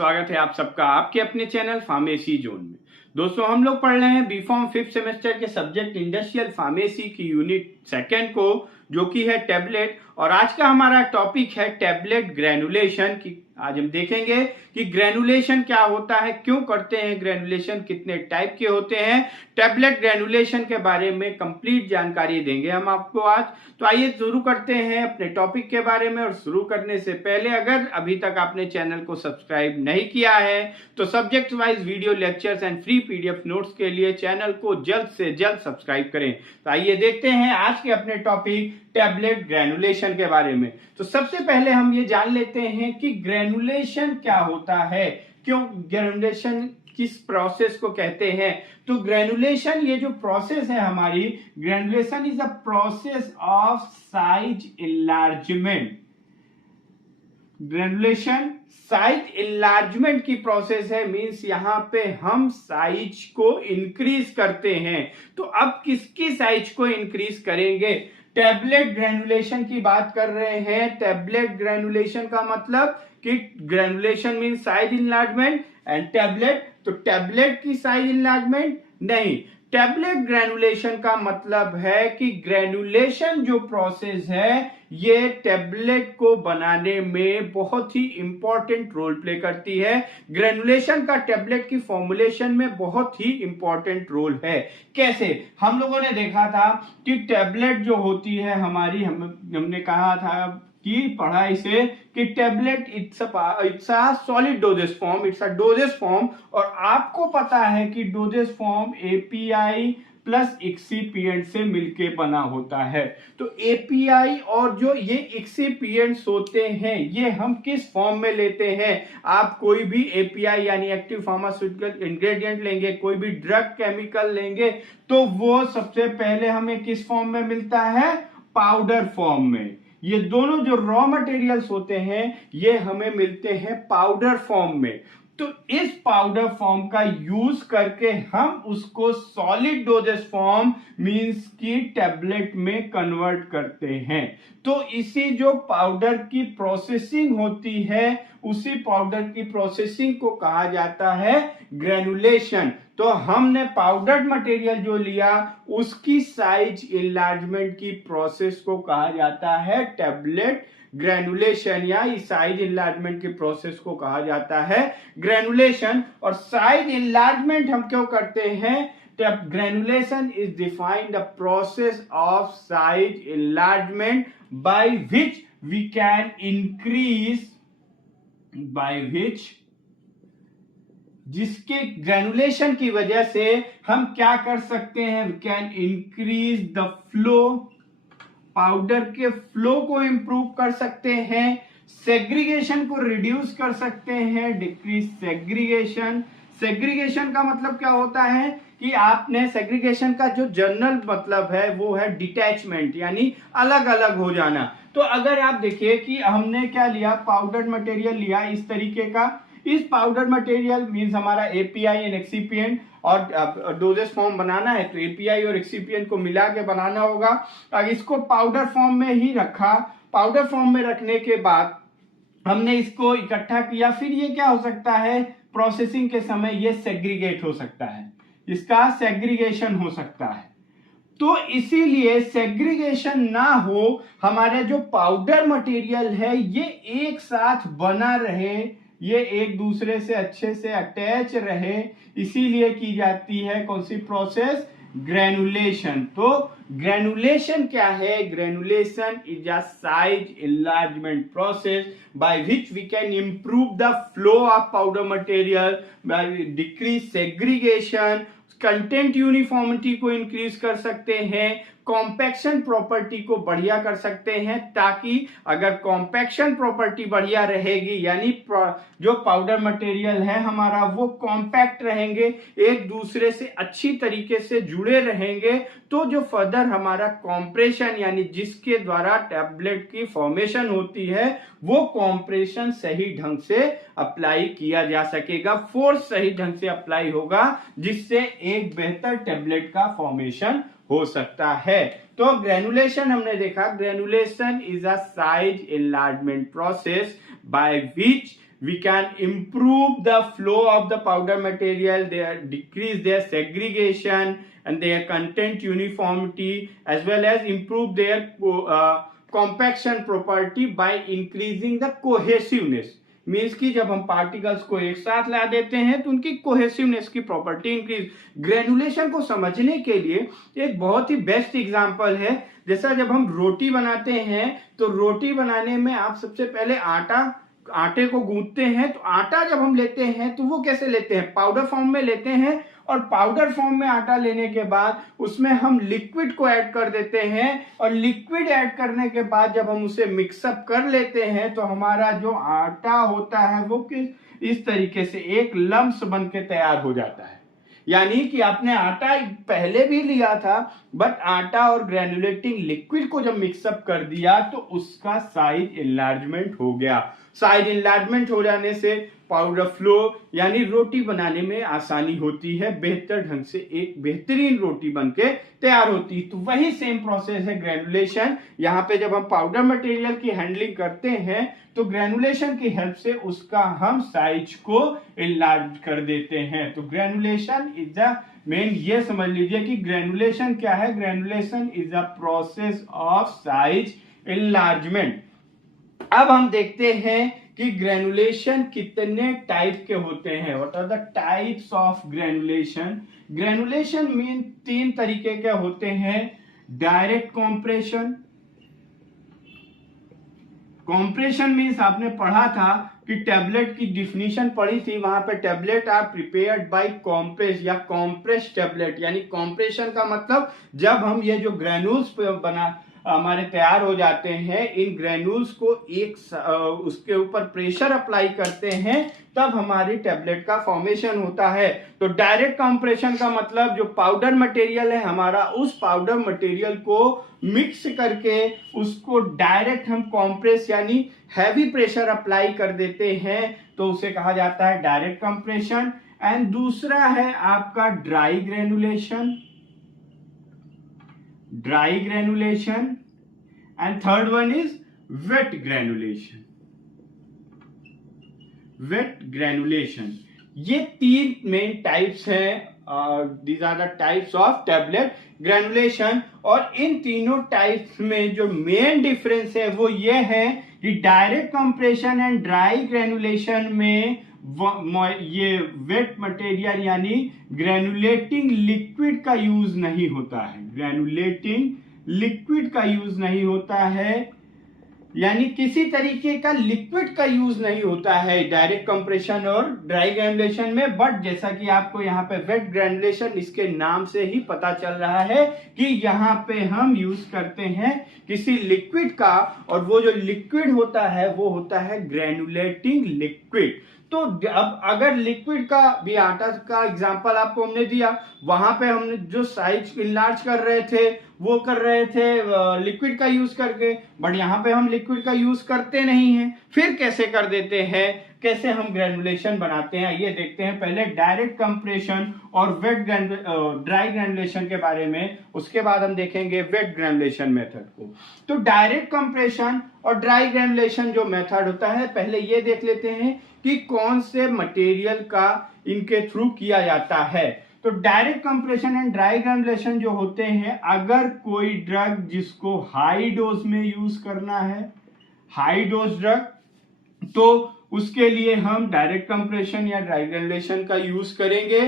स्वागत है आप सबका आपके अपने चैनल फार्मेसी जोन में। दोस्तों हम लोग पढ़ रहे हैं बीफॉर्म 5th सेमेस्टर के सब्जेक्ट इंडस्ट्रियल फार्मेसी की यूनिट सेकेंड को, जो कि है टैबलेट। और आज का हमारा टॉपिक है टैबलेट ग्रेनुलेशन की। आज हम देखेंगे कि ग्रेनुलेशन क्या होता है, क्यों करते हैं ग्रेनुलेशन, कितने टाइप के होते हैं। टैबलेट ग्रेनुलेशन के बारे में कंप्लीट जानकारी देंगे हम आपको आज। तो आइए शुरू करते हैं अपने टॉपिक के बारे में। और शुरू करने से पहले अगर अभी तक आपने चैनल को सब्सक्राइब नहीं किया है तो subject wise video lectures and free PDF notes के लिए चैनल को जल्द से जल्द सब्सक्राइब करें। तो आइए देखते हैं आज के अपने टॉपिक टैबलेट ग्रेनुलेशन के बारे में। तो सबसे पहले हम ये जान लेते हैं कि ग्रेनुलेशन क्या होता है, क्यों ग्रेनुलेशन किस प्रोसेस को कहते हैं। तो ग्रेनुलेशन ये जो प्रोसेस है हमारी, granulation is a process of size enlargement. Granulation size enlargement की प्रोसेस है, मींस यहां पे हम साइज को इंक्रीज करते हैं। तो अब किसकी साइज को इंक्रीज करेंगे, टैबलेट ग्रेनुलेशन की बात कर रहे हैं। टैबलेट ग्रेनुलेशन का मतलब कि granulation mean size enlargement and tablet, तो टैबलेट की साइज इनलार्जमेंट नहीं। टैबलेट ग्रेनुलेशन का मतलब है कि ग्रेनुलेशन जो प्रोसेस है ये टैबलेट को बनाने में बहुत ही इंपॉर्टेंट रोल प्ले करती है। ग्रेनुलेशन का टैबलेट की फॉर्मुलेशन में बहुत ही इंपॉर्टेंट रोल है। कैसे, हम लोगों ने देखा था कि टैबलेट जो होती है हमारी, हमने कहा था कि पढ़ाई से कि tablet it's a solid doses form, it's a doses form. और आपको पता है कि doses form API plus excipient से मिलके बना होता है। तो एपीआई और जो ये एक्सिपिएंट्स होते हैं ये हम किस फॉर्म में लेते हैं। आप कोई भी एपीआई यानी एक्टिव फार्मास्यूटिकल इंग्रेडिएंट लेंगे, कोई भी ड्रग केमिकल लेंगे, तो वो सबसे पहले हमें किस फॉर्म में मिलता है, पाउडर फॉर्म में। ये दोनों जो रॉ मटेरियल्स होते हैं ये हमें मिलते हैं पाउडर फॉर्म में। तो इस पाउडर फॉर्म का यूज करके हम उसको सॉलिड डोजेस फॉर्म मींस की टैबलेट में कन्वर्ट करते हैं। तो इसी जो पाउडर की प्रोसेसिंग होती है, उसी पाउडर की प्रोसेसिंग को कहा जाता है ग्रेनुलेशन। तो हमने पाउडर मटेरियल जो लिया उसकी साइज इनलार्जमेंट की प्रोसेस को कहा जाता है टैबलेट ग्रेनुलेशन, या इस साइज इनलार्जमेंट की प्रोसेस को कहा जाता है ग्रेनुलेशन। और साइज इनलार्जमेंट हम क्यों करते हैं, granulation is defined the process of size enlargement by which we can increase, by which, जिसके ग्रेनुलेशन की वजह से हम क्या कर सकते हैं, we can increase the flow, powder के फ्लो को इंप्रूव कर सकते हैं, सेग्रीगेशन को रिड्यूस कर सकते हैं, डिक्रीज सेग्रीगेशन। सेग्रीगेशन का मतलब क्या होता है कि आपने सेग्रीगेशन का जो जनरल मतलब है वो है डिटैचमेंट, यानी अलग अलग हो जाना। तो अगर आप देखिए कि हमने क्या लिया, पाउडर मटेरियल लिया इस तरीके का। इस पाउडर मटेरियल मींस हमारा एपीआई एंड एक्सिपिएंट, और डोजेस फॉर्म बनाना है तो एपीआई और एक्सिपिएंट को मिला के बनाना होगा। अब इसको पाउडर फॉर्म में ही रखा। पाउडर फॉर्म में रखने के बाद हमने इसको इकट्ठा किया। फिर ये क्या हो सकता है, प्रोसेसिंग के समय ये सेग्रीगेट हो सकता है, इसका सेग्रीगेशन हो सकता है। तो इसीलिए सेग्रीगेशन ना हो, हमारे जो पाउडर मटेरियल है ये एक साथ बना रहे, ये एक दूसरे से अच्छे से अटैच रहे, इसीलिए की जाती है कौन सी प्रोसेस, ग्रेनुलेशन। तो ग्रेनुलेशन क्या है, granulation is a size enlargement process by which we can improve the flow of powder material, by decrease segregation, content uniformity को इंक्रीज कर सकते हैं, कॉम्पैक्शन प्रॉपर्टी को बढ़िया कर सकते हैं। ताकि अगर कॉम्पैक्शन प्रॉपर्टी बढ़िया रहेगी, यानी जो पाउडर मटेरियल है हमारा वो कॉम्पैक्ट रहेंगे, एक दूसरे से अच्छी तरीके से जुड़े रहेंगे, तो जो फर्दर हमारा कॉम्प्रेशन यानी जिसके द्वारा टैबलेट की फॉर्मेशन होती है वो कॉम्प्रेशन सही ढंग से अप्लाई किया जा सकेगा, फोर्स सही ढंग से अप्लाई होगा, जिससे एक बेहतर टैबलेट का फॉर्मेशन हो सकता है। तो ग्रेनुलेशन हमने देखा, granulation is a size enlargement process by which we can improve the flow of the powder material, they decrease their segregation and their content uniformity, as well as improve their compaction property by increasing the cohesiveness. Means कि जब हम particles को एक साथ ला देते हैं तो उनकी कोहेसिवनेस की प्रॉपर्टी इंक्रीज। ग्रेनुलेशन को समझने के लिए एक बहुत ही बेस्ट एग्जांपल है, जैसा जब हम रोटी बनाते हैं तो रोटी बनाने में आप सबसे पहले आटे को गूंथते हैं, तो आटा जब हम लेते हैं तो वो कैसे लेते हैं, पाउडर फॉर्म में लेते हैं, और पाउडर फॉर्म में आटा लेने के बाद उसमें हम लिक्विड को ऐड कर देते हैं, और लिक्विड ऐड करने के बाद जब हम उसे मिक्सअप कर लेते हैं तो हमारा जो आटा होता है वो इस तरीके से एक लम्स बन के तैयार हो जाता है। यानी कि आपने आटा पहले भी लिया था, बट आटा और ग्रेनुलेटिंग लिक्विड को जब मिक्सअप कर दिया तो उसका साइज इनलार्जमेंट हो गया। साइज इनलार्जमेंट हो जाने से पाउडर फ्लो यानी रोटी बनाने में आसानी होती है, बेहतर ढंग से एक बेहतरीन रोटी बनके तैयार होती है। तो वही सेम प्रोसेस है ग्रेनुलेशन। यहाँ पे जब हम पाउडर मटेरियल की हैंडलिंग करते हैं तो ग्रेनुलेशन की हेल्प से उसका हम साइज को इनलार्ज कर देते हैं। तो ग्रेनुलेशन इज द मेन, ये समझ लीजिए कि ग्रेनुलेशन क्या है। Granulation is a process of size enlargement. अब हम देखते हैं कि ग्रेनुलेशन कितने टाइप के होते हैं। What are the types of granulation. Granulation mean 3 तरीके के होते हैं। Direct compression. कॉम्प्रेशन मीन्स आपने पढ़ा था कि टैबलेट की डिफिनीशन पढ़ी थी, वहां पे tablet are prepared by compress या कॉम्प्रेस टैबलेट। यानी कॉम्प्रेशन का मतलब जब हम ये जो ग्रेनुल्स हमारे तैयार हो जाते हैं, इन ग्रेनुल्स को उसके ऊपर प्रेशर अप्लाई करते हैं तब हमारी टैबलेट का फॉर्मेशन होता है। तो डायरेक्ट कंप्रेशन का मतलब जो पाउडर मटेरियल है हमारा, उस पाउडर मटेरियल को मिक्स करके उसको डायरेक्ट हम कॉम्प्रेस यानी हैवी प्रेशर अप्लाई कर देते हैं, तो उसे कहा जाता है डायरेक्ट कंप्रेशन। एंड दूसरा है आपका dry granulation, and third one is wet granulation। ये 3 मेन टाइप्स हैं। these are the types of tablet granulation। और इन तीनों टाइप्स में जो मेन डिफरेंस है वो ये है कि direct compression and dry granulation में ये वेट मटेरियल यानी ग्रेनुलेटिंग लिक्विड का यूज नहीं होता है। ग्रेनुलेटिंग लिक्विड का यूज नहीं होता है, यानी किसी तरीके का लिक्विड का यूज नहीं होता है डायरेक्ट कंप्रेशन और ड्राई ग्रेनुलेशन में। बट जैसा कि आपको यहाँ पे वेट ग्रेनुलेशन इसके नाम से ही पता चल रहा है कि यहाँ पे हम यूज करते हैं किसी लिक्विड का, और वो जो लिक्विड होता है वो होता है ग्रेनुलेटिंग लिक्विड। तो अब अगर लिक्विड का भी आटा का एग्जांपल आपको हमने दिया, वहां पे हमने जो साइज इनलार्ज कर रहे थे वो कर रहे थे लिक्विड का यूज करके, बट यहाँ पे हम लिक्विड का यूज करते नहीं हैं। फिर कैसे कर देते हैं, कैसे हम ग्रेनुलेशन बनाते हैं, ये देखते हैं। पहले डायरेक्ट कंप्रेशन और ड्राई ग्रेनुलेशन के बारे में, उसके बाद हम देखेंगे वेट ग्रेनुलेशन मेथड को। तो डायरेक्ट कंप्रेशन और ड्राई ग्रेनुलेशन जो मेथड होता है, पहले ये देख लेते हैं कि कौन से मटेरियल का इनके थ्रू किया जाता है। तो direct compression and dry granulation जो होते हैं, अगर कोई ड्रग जिसको हाई डोज में यूज करना है, हाई डोज ड्रग, तो उसके लिए हम डायरेक्ट कंप्रेशन या ड्राई ग्रेनुलेशन का यूज करेंगे।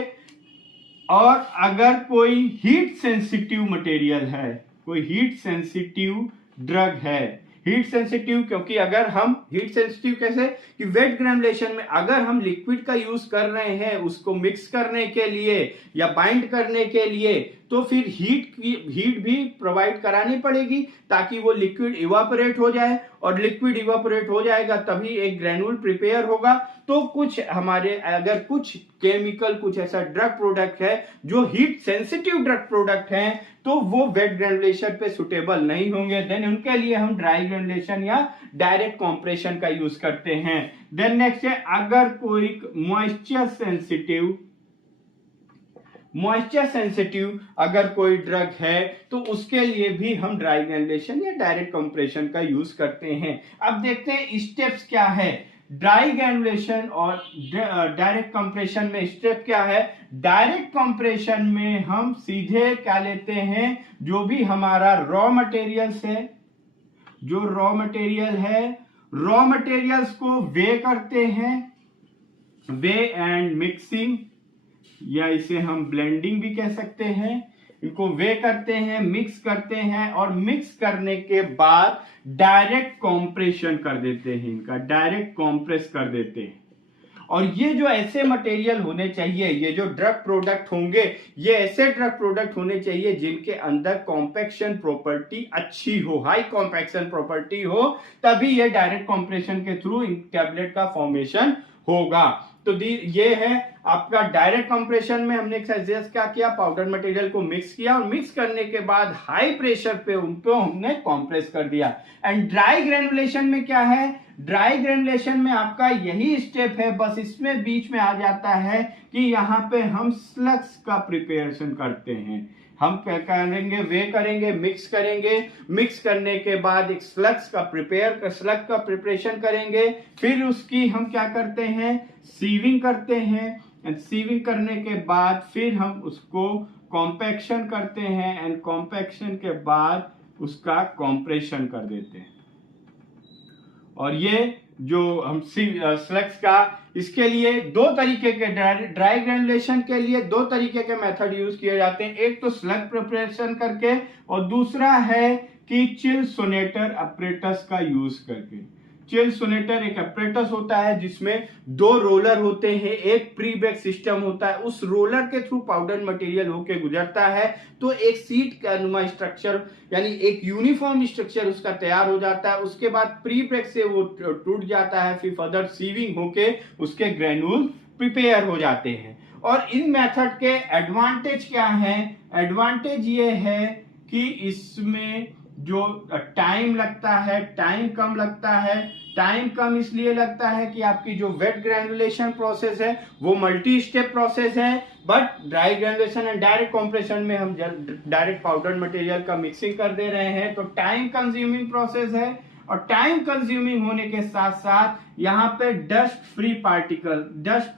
और अगर कोई हीट सेंसिटिव मटेरियल है, कोई हीट सेंसिटिव ड्रग है, हीट सेंसिटिव, क्योंकि अगर हम हीट सेंसिटिव कैसे कि वेट ग्रेनुलेशन में अगर हम लिक्विड का यूज कर रहे हैं उसको मिक्स करने के लिए या बाइंड करने के लिए, तो फिर हीट भी प्रोवाइड करानी पड़ेगी ताकि वो लिक्विड इवापोरेट हो जाए, और लिक्विड इवापोरेट हो जाएगा तभी एक ग्रेनुल प्रिपेयर होगा। तो कुछ हमारे अगर कुछ केमिकल, कुछ ऐसा ड्रग प्रोडक्ट है जो हीट सेंसिटिव ड्रग प्रोडक्ट है, तो वो वेट ग्रेनुलेशन पे सुटेबल नहीं होंगे, देन उनके लिए हम ड्राई ग्रेनुलेशन या डायरेक्ट कॉम्प्रेशन का यूज करते हैं। देन नेक्स्ट है, अगर कोई मॉइस्चर सेंसिटिव अगर कोई ड्रग है तो उसके लिए भी हम ड्राई ग्रेनुलेशन या डायरेक्ट कंप्रेशन का यूज करते हैं। अब देखते हैं स्टेप्स क्या है। ड्राई ग्रेनुलेशन और डायरेक्ट कंप्रेशन में स्टेप क्या है? डायरेक्ट कंप्रेशन में हम सीधे क्या लेते हैं, जो भी हमारा रॉ मटेरियल्स है, जो रॉ मटेरियल है, रॉ मटेरियल्स को वे करते हैं, वे एंड मिक्सिंग, या इसे हम ब्लेंडिंग भी कह सकते हैं। इनको वे करते हैं, मिक्स करते हैं, और मिक्स करने के बाद डायरेक्ट कॉम्प्रेशन कर देते हैं, इनका डायरेक्ट कॉम्प्रेस कर देते हैं। और ये जो ऐसे मटेरियल होने चाहिए, ये जो ड्रग प्रोडक्ट होंगे, ये ऐसे ड्रग प्रोडक्ट होने चाहिए जिनके अंदर कॉम्पैक्शन प्रॉपर्टी अच्छी हो, हाई कॉम्पैक्शन प्रॉपर्टी हो, तभी ये डायरेक्ट कॉम्प्रेशन के थ्रू इन टैबलेट का फॉर्मेशन होगा। तो ये है आपका डायरेक्ट कंप्रेशन में हमने एक्सरसाइज क्या किया, पाउडर मटेरियल को मिक्स किया, और मिक्स करने के बाद हाई प्रेशर पे उनको हमने कॉम्प्रेस कर दिया। एंड ड्राई ग्रेनुलेशन में क्या है, ड्राई ग्रेनुलेशन में आपका यही स्टेप है, बस इसमें बीच में आ जाता है कि यहाँ पे हम स्लग्स का प्रिपरेशन करते हैं। हम क्या करेंगे, वे करेंगे, मिक्स करेंगे, मिक्स करने के बाद एक स्लग का प्रिपरेशन करेंगे, फिर उसकी हम क्या करते हैं, सीविंग करते हैं। सीविंग करने के बाद फिर हम उसको कॉम्पैक्शन करते हैं, एंड कॉम्पैक्शन के बाद उसका कॉम्प्रेशन कर देते हैं। और ये जो हम स्लग्स का, इसके लिए दो तरीके के, ड्राई ग्रेनुलेशन के लिए दो तरीके के मेथड यूज किए जाते हैं। एक तो स्लग प्रिपरेशन करके, और दूसरा है कि चिल सोनेटर अपरेटस का यूज करके। चिल सोनेटर एक अपरेटस होता है जिसमें दो रोलर होते हैं, एक प्री बेक सिस्टम होता है, उस रोलर के थ्रू पाउडर मटेरियल होके गुजरता है, तो एक सीट का नुमा स्ट्रक्चर, यानी एक यूनिफॉर्म स्ट्रक्चर उसका तैयार हो जाता है। उसके बाद प्री बेक से वो टूट जाता है, फिर फर्दर सीविंग होके उसके ग्रेनुल प्रिपेयर हो जाते हैं। और इन मेथड के एडवांटेज क्या है, एडवांटेज ये है कि इसमें जो टाइम लगता है, टाइम कम लगता है। टाइम कम इसलिए लगता है कि आपकी जो वेट ग्रेनुलेशन प्रोसेस है वो मल्टी स्टेप प्रोसेस है, but dry granulation and direct compression में हम डायरेक्ट पाउडर मटेरियल का मिक्सिंग कर दे रहे हैं, तो टाइम कंज्यूमिंग प्रोसेस है। और टाइम कंज्यूमिंग होने के साथ साथ यहाँ पे dust free particle, dust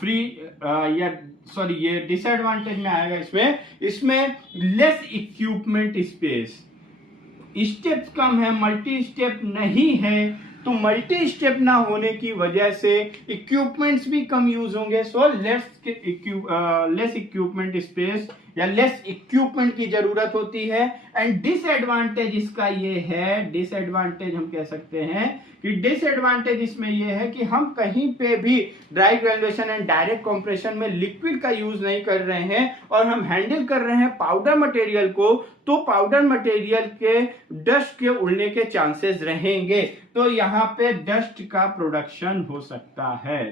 free ये डिसएडवांटेज में आएगा। इसमें लेस इक्विपमेंट स्पेस, स्टेप कम है, मल्टी स्टेप नहीं है, तो मल्टी स्टेप ना होने की वजह से इक्विपमेंट्स भी कम यूज होंगे। सो लेस इक्विपमेंट स्पेस या लेस इक्विपमेंट की जरूरत होती है। एंड डिसएडवांटेज इसका ये है, डिसएडवांटेज हम कह सकते हैं कि डिसएडवांटेज इसमें ये है कि हम कहीं पे भी dry granulation and direct compression में लिक्विड का यूज नहीं कर रहे हैं, और हम हैंडल कर रहे हैं पाउडर मटेरियल को, तो पाउडर मटेरियल के डस्ट के उड़ने के चांसेस रहेंगे, तो यहाँ पे डस्ट का प्रोडक्शन हो सकता है।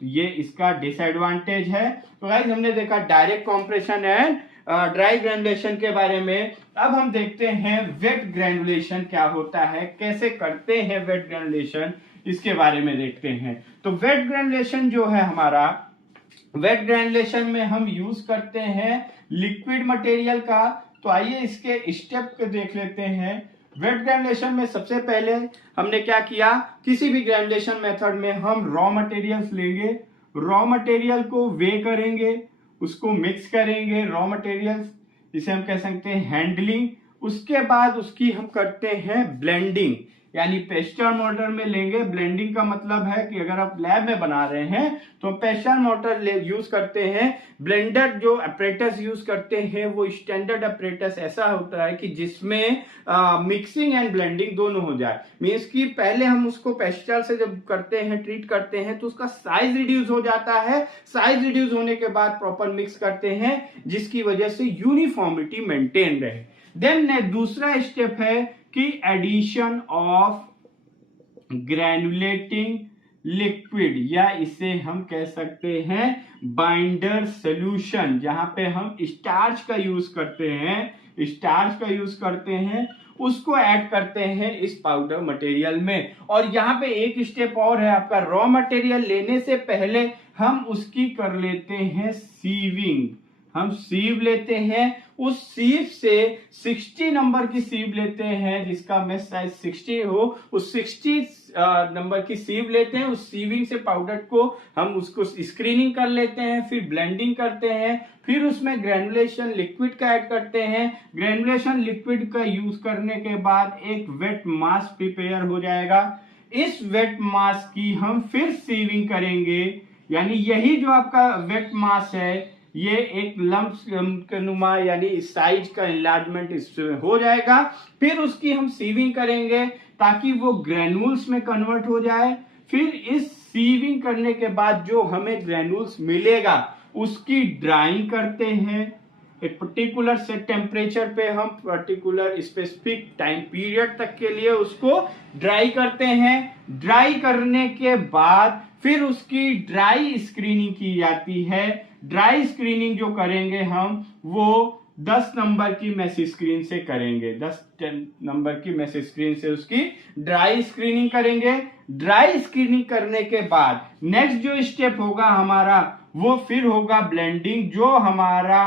तो ये इसका डिसएडवांटेज है। तो गाइस हमने देखा direct compression and dry granulation के बारे में। अब हम देखते हैं वेट ग्रेनुलेशन क्या होता है, कैसे करते हैं वेट ग्रेनुलेशन, इसके बारे में देखते हैं। तो वेट ग्रेनुलेशन जो है हमारा, वेट ग्रेनुलेशन में हम यूज करते हैं लिक्विड मटेरियल का। तो आइए इसके स्टेप को देख लेते हैं। वेट ग्रेनुलेशन में सबसे पहले हमने क्या किया, किसी भी ग्रेनुलेशन मेथड में हम रॉ मटेरियल्स लेंगे, रॉ मटेरियल को वे करेंगे, उसको मिक्स करेंगे, रॉ मटेरियल्स, जिसे हम कह सकते हैं हैंडलिंग। उसके बाद उसकी हम करते हैं ब्लेंडिंग, यानी पेस्टर मोटर में लेंगे। ब्लेंडिंग का मतलब है कि अगर आप लैब में बना रहे हैं तो पेस्टर मोटर यूज करते हैं। ब्लेंडर जो अपरेटस यूज करते हैं वो स्टैंडर्ड अपरेटस ऐसा होता है कि जिसमें मिक्सिंग एंड ब्लेंडिंग दोनों हो जाए। मीन्स कि पहले हम उसको पेस्टर से जब करते हैं, ट्रीट करते हैं, तो उसका साइज रिड्यूस हो जाता है। साइज रिड्यूस होने के बाद प्रॉपर मिक्स करते हैं, जिसकी वजह से यूनिफॉर्मिटी मेंटेन रहे। देन दूसरा स्टेप है कि एडिशन ऑफ ग्रेनुलेटिंग लिक्विड, या इसे हम कह सकते हैं बाइंडर सॉल्यूशन, जहां पे हम स्टार्च का यूज करते हैं, स्टार्च का यूज करते हैं, उसको ऐड करते हैं इस पाउडर मटेरियल में। और यहाँ पे एक स्टेप और है आपका, रॉ मटेरियल लेने से पहले हम उसकी कर लेते हैं सीविंग। हम सीव लेते हैं, उस सीव से 60 नंबर की सीव लेते हैं जिसका मेश साइज 60 हो, उस 60 नंबर की सीव लेते हैं। उस सीविंग से पाउडर को हम उसको स्क्रीनिंग कर लेते हैं, फिर ब्लेंडिंग करते हैं, फिर उसमें ग्रेनुलेशन लिक्विड का ऐड करते हैं। ग्रेनुलेशन लिक्विड का यूज करने के बाद एक वेट मास्क प्रिपेयर हो जाएगा। इस वेट मास्क की हम फिर सीविंग करेंगे, यानी यही जो आपका वेट मास्क है ये एक लंप नुमा यानी साइज का इनलार्जमेंट इसमें हो जाएगा। फिर उसकी हम सीविंग करेंगे ताकि वो ग्रेन्यूल्स में कन्वर्ट हो जाए। फिर इस सीविंग करने के बाद जो हमें ग्रेन्यूल्स मिलेगा उसकी ड्राइंग करते हैं। एक पर्टिकुलर सेट टेम्परेचर पे हम पर्टिकुलर स्पेसिफिक टाइम पीरियड तक के लिए उसको ड्राई करते हैं। ड्राई करने के बाद फिर उसकी ड्राई स्क्रीनिंग की जाती है। ड्राई स्क्रीनिंग जो करेंगे हम वो 10 नंबर की मैसेज स्क्रीन से करेंगे। 10 नंबर की मैसेज स्क्रीन से उसकी ड्राई स्क्रीनिंग करेंगे। ड्राई स्क्रीनिंग करने के बाद नेक्स्ट जो स्टेप होगा हमारा वो फिर होगा ब्लेंडिंग। जो हमारा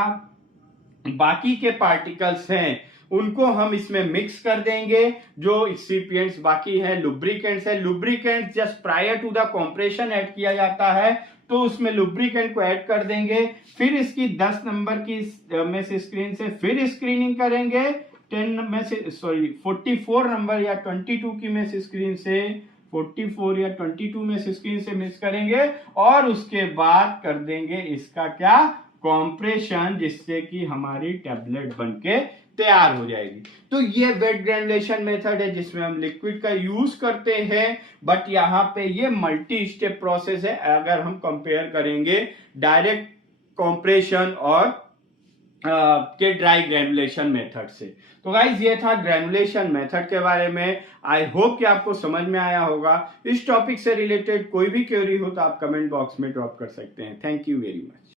बाकी के पार्टिकल्स हैं उनको हम इसमें मिक्स कर देंगे। जो एक्सिपिएंट्स बाकी है, लुब्रिकेंट्स है, lubricants just prior to the compression add किया जाता है तो उसमें लुब्रिकेंट को ऐड कर देंगे। फिर इसकी 10 नंबर की में से स्क्रीन से फिर स्क्रीनिंग करेंगे। 44 नंबर या 22 की में से स्क्रीन से 44 या 22 में से स्क्रीन से मिक्स करेंगे और उसके बाद कर देंगे इसका क्या कॉम्प्रेशन, जिससे कि हमारी टैबलेट बनके तैयार हो जाएगी। तो ये वेट ग्रेनुलेशन मेथड है जिसमें हम लिक्विड का यूज करते हैं, बट यहाँ पे ये मल्टी स्टेप प्रोसेस है अगर हम कंपेयर करेंगे डायरेक्ट कॉम्प्रेशन और के ड्राई ग्रेनुलेशन मेथड से। तो गाइज ये था ग्रेनुलेशन मेथड के बारे में। आई होप कि आपको समझ में आया होगा। इस टॉपिक से रिलेटेड कोई भी क्वेरी हो तो आप कमेंट बॉक्स में ड्रॉप कर सकते हैं। Thank you very much.